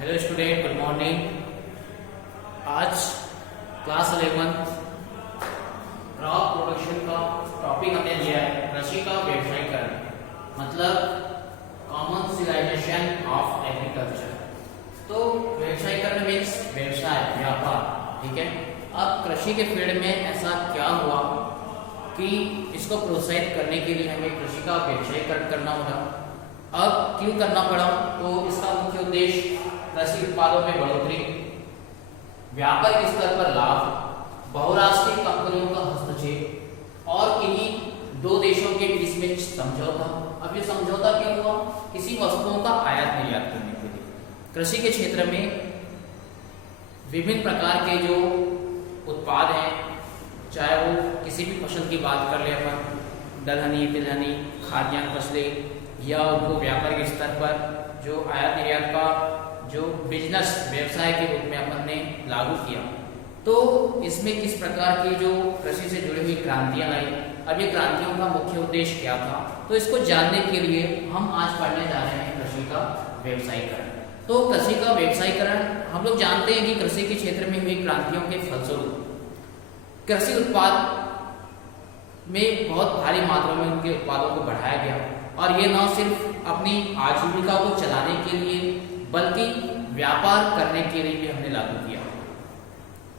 Hello student, good morning. आज class 11 crop production का topic हमने लिया है कृषि का व्यवसायीकरण, मतलब कॉमर्शियलाइजेशन ऑफ एग्रीकल्चर। तो व्यवसायीकरण मीन्स व्यवसाय, व्यापार, ठीक है। अब कृषि के फील्ड में ऐसा क्या हुआ कि इसको प्रोत्साहित करने के लिए हमें कृषि का व्यवसायीकरण करना होगा। अब क्यों करना पड़ा? तो इसका मुख्य उद्देश्य कृषि उत्पादों में बढ़ोतरी, व्यापारिक स्तर पर लाभ, बहुराष्ट्रीय कंपनियों का हस्तक्षेप और इन्हीं दो देशों के बीच में समझौता। अब ये समझौता क्यों हुआ? किसी वस्तुओं का आयात निर्यात करने के लिए। कृषि के क्षेत्र में विभिन्न प्रकार के जो उत्पाद हैं, चाहे वो किसी भी फसल की बात कर ले अपन, दलहनी, तिलहनी, खाद्यान्न फसलें, या उनको व्यापारिक स्तर पर जो आयात निर्यात का जो बिजनेस व्यवसाय के रूप में अपन ने लागू किया, तो इसमें किस प्रकार की जो कृषि से जुड़ी हुई क्रांतियां लाई। अब ये क्रांतियों का मुख्य उद्देश्य क्या था, तो इसको जानने के लिए हम आज पढ़ने जा रहे हैं कृषि का व्यवसायीकरण। तो कृषि का व्यवसायीकरण, हम लोग जानते हैं कि कृषि के क्षेत्र में हुई क्रांतियों के फलस्वरूप कृषि उत्पाद में बहुत भारी मात्रा में उनके उत्पादों को बढ़ाया गया, और ये न सिर्फ अपनी आजीविका को चलाने के लिए बल्कि व्यापार करने के लिए भी हमने लागू किया।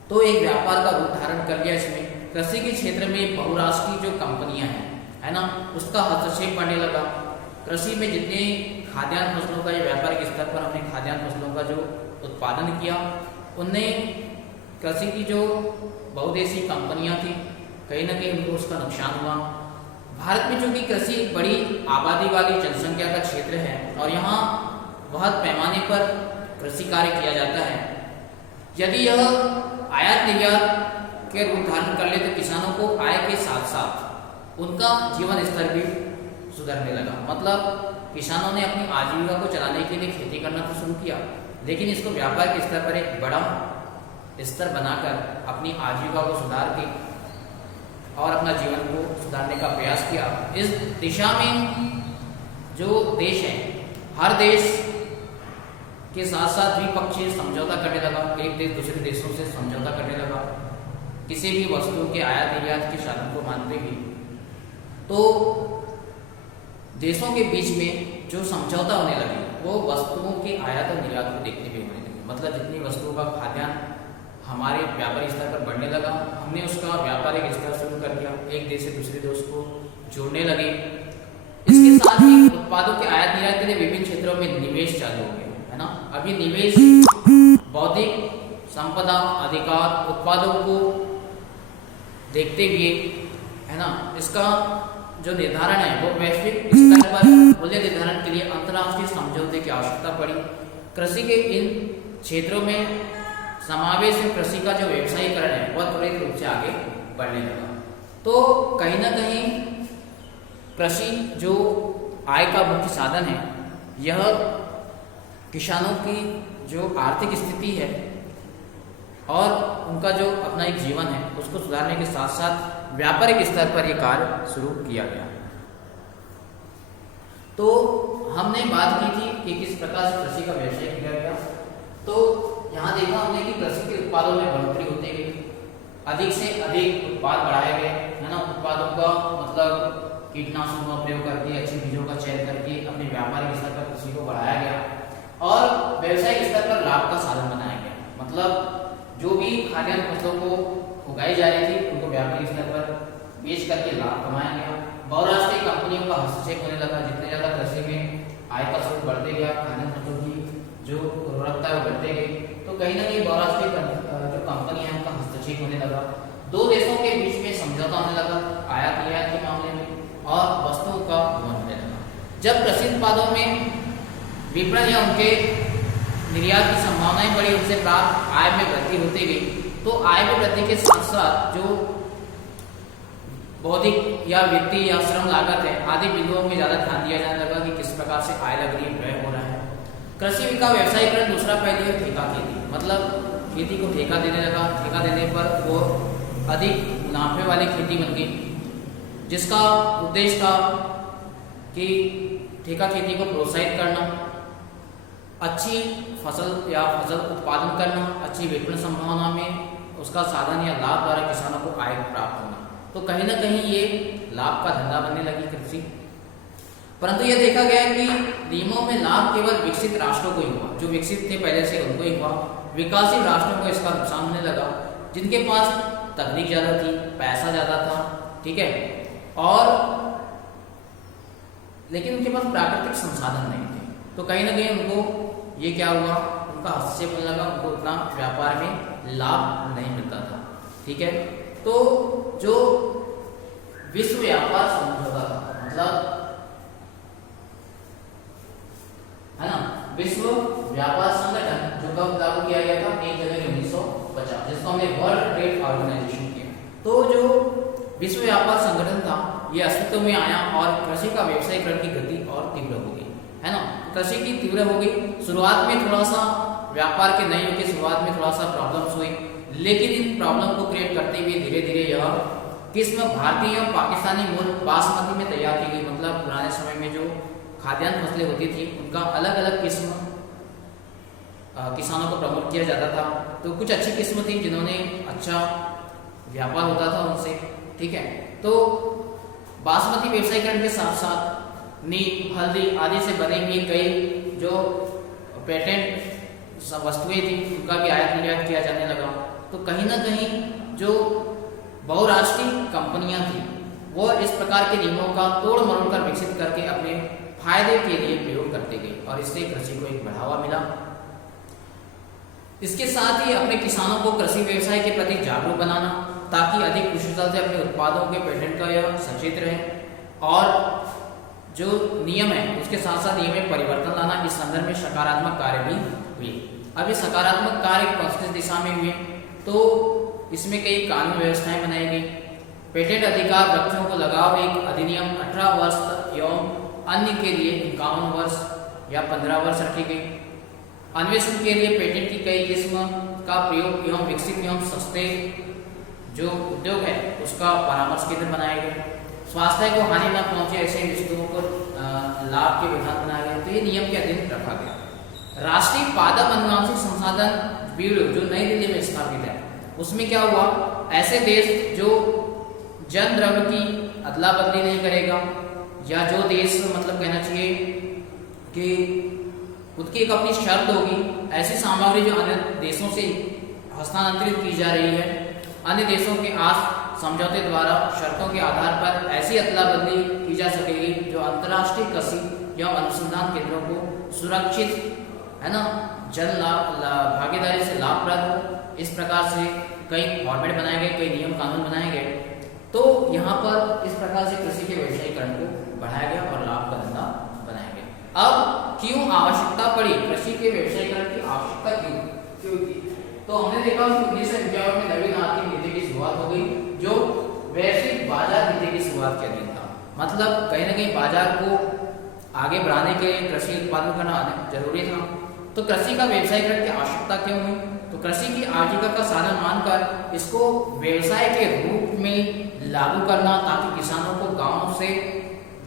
तो एक व्यापार का रूप धारण कर लिया। इसमें कृषि के क्षेत्र में बहुराष्ट्रीय जो कंपनियां हैं, है ना, उसका हस्तक्षेप बढ़ने लगा। कृषि में जितने खाद्यान्न फसलों का या व्यापारिक स्तर पर हमने खाद्यान्न फसलों का जो उत्पादन किया, उनने कृषि की जो बहुदेशीय कंपनियां थी, कहीं ना कहीं उनको उसका नुकसान हुआ। भारत में चूंकि कृषि एक बड़ी आबादी वाली जनसंख्या का क्षेत्र है और यहाँ बहुत पैमाने पर कृषि कार्य किया जाता है, यदि यह आयात निर्यात के रूप धारण कर ले तो किसानों को आय के साथ साथ उनका जीवन स्तर भी सुधरने लगा। मतलब किसानों ने अपनी आजीविका को चलाने के लिए खेती करना तो शुरू किया, लेकिन इसको व्यापार के स्तर पर एक बड़ा स्तर बनाकर अपनी आजीविका को सुधार के और अपना जीवन को सुधारने का प्रयास किया। इस दिशा में जो देश है, हर देश के साथ साथ द्विपक्षीय समझौता करने लगा। एक देश दूसरे देशों से समझौता करने लगा किसी भी वस्तु के आयात निर्यात के साधन को मानते हुए। तो देशों के बीच में जो समझौता होने लगे वो वस्तुओं के आयात और निर्यात को देखते हुए होने लगे। मतलब जितनी वस्तुओं का खाद्यान्न हमारे व्यापारिक स्तर पर बढ़ने लगा, हमने उसका व्यापारिक स्तर शुरू कर दिया, एक देश से दूसरे देश को जोड़ने लगे। इसके साथ ही उत्पादों के आयात निर्यात के लिए विभिन्न क्षेत्रों में निवेश चालू हो गया, है ना। अभी निवेश बौद्धिक संपदा अधिकार उत्पादों को देखते हुए, है ना, इसका जो निर्धारण है वो वैश्विक स्तर पर मूल्य निर्धारण के लिए अंतर्राष्ट्रीय समझौते की आवश्यकता पड़ी। कृषि के इन क्षेत्रों में समावेश कृषि का जो व्यवसायीकरण है वह त्वरित रूप से आगे बढ़ने लगा। तो कहीं ना कहीं कृषि जो आय का मुख्य साधन है, यह किसानों की जो आर्थिक स्थिति है और उनका जो अपना एक जीवन है उसको सुधारने के साथ साथ व्यापारिक स्तर पर यह कार्य शुरू किया गया। तो हमने बात की थी कि किस प्रकार से कृषि का व्यवसाय किया गया। तो यहाँ देखा हमने कि कृषि के उत्पादों में बढ़ोतरी होती गई, अधिक से अधिक उत्पाद बढ़ाए गए, है ना। उत्पादों का मतलब कीटनाशकों का प्रयोग करके, अच्छे बीजों का चयन करके अपने व्यापारिक स्तर पर कृषि को बढ़ाया गया और व्यावसायिक स्तर पर लाभ का साधन बनाया गया। मतलब जो भी खाद्यान्न फसलों को उगाई जा रही थी उनको व्यापारिक स्तर पर बेच करके लाभ कमाया गया। बहुराष्ट्रीय कंपनियों का हस्तक्षेप होने लगा। जितने ज्यादा कृषि में आय का स्रोत बढ़ते गया, खाद्यान्न फसलों की जो उर्वरकता है वो बढ़ते गई, तो कहीं ना कहीं बहुराष्ट्रीय जो कंपनी है उनका हस्तक्षेप होने लगा। दो देशों के बीच में समझौता होने लगा आयात निर्यात के मामले में और वस्तुओं का वहन होने लगा। जब कृषि उत्पादों में विपणन या उनके निर्यात की संभावनाएं बढ़ी, उनसे प्राप्त आय में वृद्धि होती गई। तो आय में वृद्धि के साथ साथ जो बौद्धिक या वित्तीय या श्रम लागत है आदि बिंदुओं में ज्यादा ध्यान दिया जाने लगा कि किस प्रकार से आय लग रही है, व्यय हो रहा है। कृषि का व्यवसायीकरण दूसरा पहलू है ठेका खेती। मतलब खेती को ठेका देने लगा। ठेका देने पर वो अधिक मुनाफे वाली खेती बन गई, जिसका उद्देश्य था कि ठेका खेती को प्रोत्साहित करना, अच्छी फसल या फसल उत्पादन करना, अच्छी विपणन संभावना में उसका साधन या लाभ द्वारा किसानों को आय प्राप्त होना। तो कहीं ना कहीं ये लाभ का धंधा बनने लगी कृषि। परंतु यह देखा गया कि नियमों में लाभ केवल विकसित राष्ट्रों को ही हुआ, जो विकसित थे पहले से उनको ही हुआ। विकासशील राष्ट्रों को इसका नुकसान होने लगा, जिनके पास तकनीक ज़्यादा थी, पैसा ज़्यादा था, ठीक है, और लेकिन उनके पास प्राकृतिक संसाधन नहीं थे। तो कहीं ना कहीं उनको ये क्या हुआ, उनका हस्तक्षेप होने लगा, उनको उतना व्यापार में लाभ नहीं मिलता था, ठीक है। तो जो विश्व व्यापार समझौता था, मतलब है ना, विश्व व्यापार संगठन जो कब लागू किया गया था, 1 जनवरी 1950, जिसको हमने वर्ल्ड ट्रेड ऑर्गेनाइजेशन किया। तो जो विश्व व्यापार संगठन था ये अस्तित्व में आया और कृषि का व्यवसायीकरण की गति और तीव्र हो गई, है ना। कृषि की तीव्र हो गई। शुरुआत में थोड़ा सा व्यापार के नए युग की शुरुआत में थोड़ा सा प्रॉब्लम्स हुई, लेकिन इन प्रॉब्लम को क्रिएट करते हुए धीरे धीरे यह किस्म भारतीय और पाकिस्तानी मूल बासमती में तैयार की गई। मतलब पुराने समय में जो खाद्यान्न फसलें होती थी उनका अलग अलग किस्म किसानों को प्रमोट किया जाता था। तो कुछ अच्छी किस्म थी जिन्होंने अच्छा व्यापार होता था उनसे, ठीक है। तो बासमती व्यवसायीकरण के साथ साथ नीम, हल्दी आदि से बनी हुई कई जो पेटेंट वस्तुएं थी उनका भी आयात निर्यात किया जाने लगा। तो कहीं ना कहीं जो बहुराष्ट्रीय कंपनियां थी वो इस प्रकार के नियमों का तोड़ मरोड़ कर विकसित करके अपने फायदे के लिए प्रयोग करते गए और इससे कृषि को एक बढ़ावा मिला। इसके साथ ही अपने किसानों को कृषि व्यवसाय के प्रति जागरूक बनाना ताकि अधिक कुशलता से अपने उत्पादों के पेटेंट का यह सचेत रहे, और जो नियम है उसके साथ साथ नियम में परिवर्तन लाना। इस संदर्भ में सकारात्मक कार्य भी हुए। अब ये सकारात्मक कार्य कौन सी दिशा में हुए, तो इसमें कई कानून व्यवस्थाएं बनाई गई। पेटेंट अधिकार रक्षकों को लगाव एक अधिनियम 18 वर्ष एवं अन्य के लिए 51 वर्ष या 15 वर्ष रखी गई। अन्वेषण के लिए पेटेंट की कई किस्म का प्रयोग एवं विकसित एवं सस्ते जो उद्योग है उसका परामर्श केंद्र बनाए गए। स्वास्थ्य को हानि न पहुंचे ऐसे वस्तुओं को लाभ के विधान बनाए गए। तो ये नियम के अधीन रखा गया। राष्ट्रीय पादप अनुवांशिक संसाधन ब्यूरो जो नई दिल्ली में स्थापित है, उसमें क्या हुआ, ऐसे देश जो जन द्रव्य की अदला बदली नहीं करेगा, या जो देश मतलब कहना चाहिए कि खुद की एक अपनी शर्त होगी, ऐसी सामग्री जो अन्य देशों से हस्तांतरित की जा रही है, अन्य देशों के आस समझौते द्वारा शर्तों के आधार पर ऐसी अदला बदली की जा सकेगी जो अंतर्राष्ट्रीय कृषि एवं अनुसंधान केंद्रों को सुरक्षित, है ना, जन भागीदारी से लाभप्रद हो। इस प्रकार से कई फॉर्मेट बनाए गए, कई नियम कानून बनाए गए। तो यहाँ पर इस प्रकार से कृषि के व्यवसायीकरण को बढ़ाया गया और लाभ का धंधा बनाया गया। अब क्यों आवश्यकता पड़ी, कृषि के व्यवसायीकरण की आवश्यकता क्यों की? तो हमने देखा कि 1951 में नवीन आर्थिक नीति की शुरुआत हो गई जो वैश्विक बाजार नीति की शुरुआत के अधीन था। मतलब कहीं ना कहीं बाजार को आगे बढ़ाने के लिए कृषि उत्पादन करना जरूरी था। तो कृषि का व्यवसायीकरण की आवश्यकता क्यों हुई? तो कृषि की आजीविका का साधन मानकर इसको व्यवसाय के रूप में लागू करना ताकि किसानों को गांव से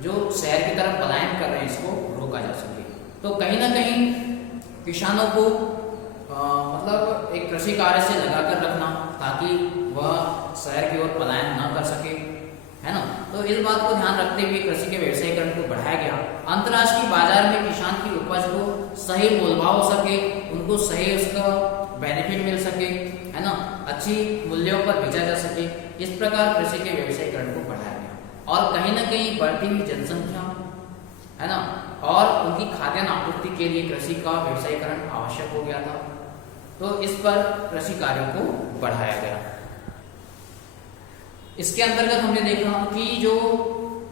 जो शहर की तरफ पलायन कर रहे हैं इसको रोका जा सके। तो कहीं ना कहीं किसानों को मतलब एक कृषि कार्य से लगाकर रखना ताकि वह शहर की ओर पलायन न कर सके, है ना। तो इस बात को ध्यान रखते हुए कृषि के व्यवसायीकरण को बढ़ाया गया। अंतर्राष्ट्रीय बाजार में किसान की उपज को सही मोलभाव हो सके, उनको सही उसका बेनिफिट मिल सके, है ना, अच्छी मूल्यों पर बेचा जा सके। इस प्रकार कृषि के व्यवसायीकरण को बढ़ाया गया और कहीं ना कहीं बढ़ती हुई जनसंख्या, है ना, और उनकी खाद्यान्न आपूर्ति के लिए कृषि का व्यवसायीकरण आवश्यक हो गया था। तो इस पर कृषि कार्यों को बढ़ाया गया। इसके अंतर्गत हमने देखा कि जो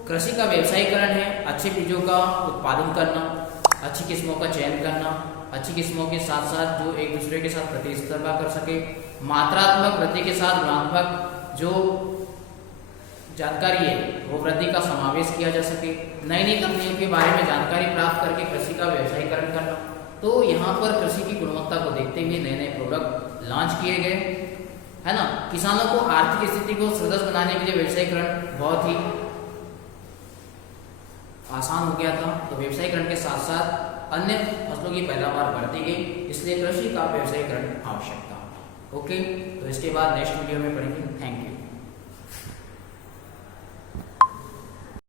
कृषि का व्यवसायीकरण है, अच्छे बीजों का उत्पादन करना, अच्छी किस्मों का चयन करना, अच्छी किस्मों के साथ साथ जो एक दूसरे के साथ प्रतिस्पर्धा कर सके, मात्रात्मक वृद्धि के साथ गुणात्मक जो जानकारी है वो वृद्धि का समावेश किया जा सके, नई नई तकनीक के बारे में जानकारी प्राप्त करके कृषि का व्यवसायीकरण करना। तो यहाँ पर कृषि की गुणवत्ता को देखते हुए नए नए प्रोडक्ट लॉन्च किए गए, है ना। किसानों को आर्थिक स्थिति को सुदृढ़ बनाने के लिए व्यवसायीकरण बहुत ही आसान हो गया था। तो व्यवसायीकरण के साथ साथ अन्य फसलों की पैदावार बढ़ती गई, इसलिए कृषि का व्यवसायीकरण आवश्यक था। ओके, तो इसके बाद नेक्स्ट वीडियो में पढ़ेंगे। Thank you.